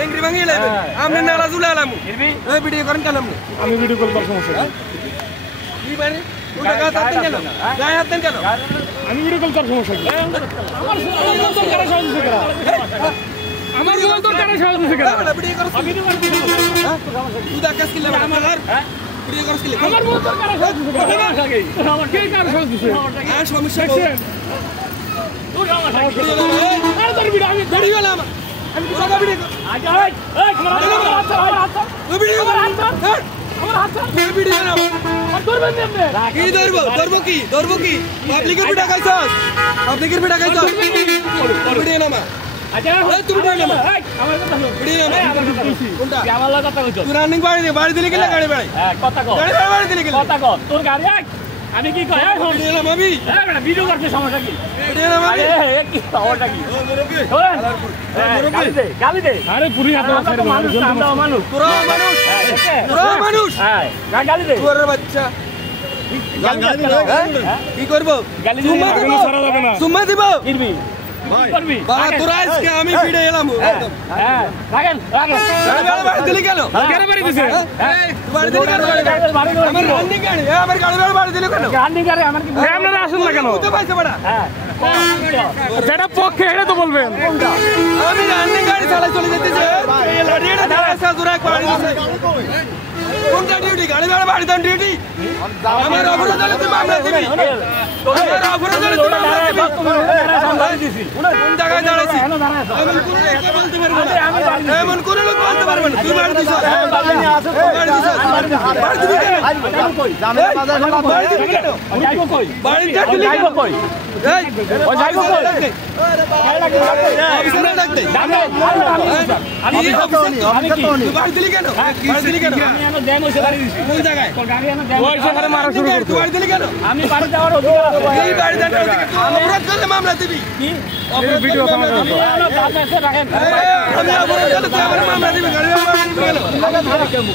টেংরি ভাঙিয়ে লাইবে আমনে নালা জুলে আলামু এই ভিডিও করেন কেন আপনি আমি ভিডিও কল করব সমস্যা কি মানে উল্টা গায়ে হাত দেন কেন গায়ে হাত দেন কেন আমি ভিডিও কল করব সমস্যা কি আমার মোবাইল তোর কাছে সহজ দিছে কেন ভিডিও করছ আমি ভিডিও করব হ্যাঁ তুই দা কাজ কি লাগে আমার ভিডিও করছ কি লাগে আমার মোবাইল তোর কাছে সহজ দিছে কেন আমার কে কাছে সহজ দিছে আর সমস্যা তোর আমার আরে তোর ভিডিও আমি ভিডিও হলো আমার আমি তোর ভিডিও আজ এই ক্যামেরা হাত ভিডিও আমার হাত এই ভিডিও না আর তোর বন্ধ আপনি কি ধরবো কি পাবলিকের ভিডিও খাইছস পাবলিকের ভিডিও খাইছস ভিডিও না আচ্ছা এই তুমি ভিডিও না আমার কথা শুন ভিডিও না কোনটা আমার লাগা কথা কইছো তুই রানিং বাড়ি দিলি কিলা গাড়ি বাড়ি হ্যাঁ কথা কও গাড়ি বাড়ি দিলি কিলা কথা কও তোর গাড়ি আমি কি কই ভিডিও না মাবি হ্যাঁ বেটা ভিডিও করতে সমস্যা কি ভিডিও না মাবি আরে কি সমস্যা কি গালি দে আরে পুরি হাতে ছেড়ে মানুষ মানুষ পুরো মানুষ হ্যাঁ গালি দে তোর বাচ্চা কি করব গালি দিলে সারা যাবে না সুম্মা দিব কিরবি করবি বাবা তোর আজকে আমি ভিডিও এলাম একদম হ্যাঁ রাখেন বাড়ি দিলি কেন কেন বাড়ি দিছে বাড়ি দিলি কেন আমার রানিং গাড়ি আমার গাড়ি বাড়ি দিলি কেন রানিং গাড়ি আমার কি আপনারা আসুন না কেন তো পাইছে বড়া হ্যাঁ যেটা পক্ষে এটা তো বলবেন আমি রানিং গাড়ি চালাই চলে যেতেছে এই লড়িটা দাঁড়াছে জোরে বাড়ি দিছে কোনটা ডিউটি গাড়ি বাড়ি দান ডিউটি আমার অপরাধ হলে তুমি মামলা দিবি আমার অপরাধ হলে তুমি মামলা দিবি কোন জায়গায় দাঁড়াইছি এমন কোন লোক বলতে পারবে না তুই বাড়ি দিছ বাড়ি দিছ বাড়ি দিবি কেন বাড়ি দিবি কেন বাড়ি দিবি কই এই ও যাইবো কই অফিসারে ডাক দে আমি কি বাড়ি দিলি কেন বাড়ি দিলি কেন আমি এনে দেম হইছে বাড়ি দিছি কোন জায়গায় তোর গাড়ি এনে দেম ওই সেখানে মারা শুরু করতে তুই বাড়ি দিলি কেন আমি বাড়ি যাওয়ার অধিকার আছে এই বাড়ি দেওয়ার অধিকার অপরাধ করলে মামলা দিবি কি অপরাধ ভিডিও আমি বাদ আছে রাখেন আমি অপরাধ করলে তুই আমার মামলা দিবি গাড়ি মামলা দিবি কেন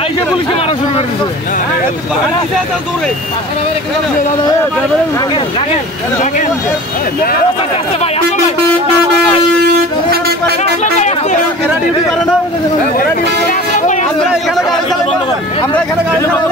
আইসে পুলিশকে মারা শুরু করে দিছে বাড়ি দিছে তো দূরে রাখেন আস্তে ভাই আসো ভাই আমরা এখানে গাড়ি চালাবো আমরা এখানে গাড়ি চালাবো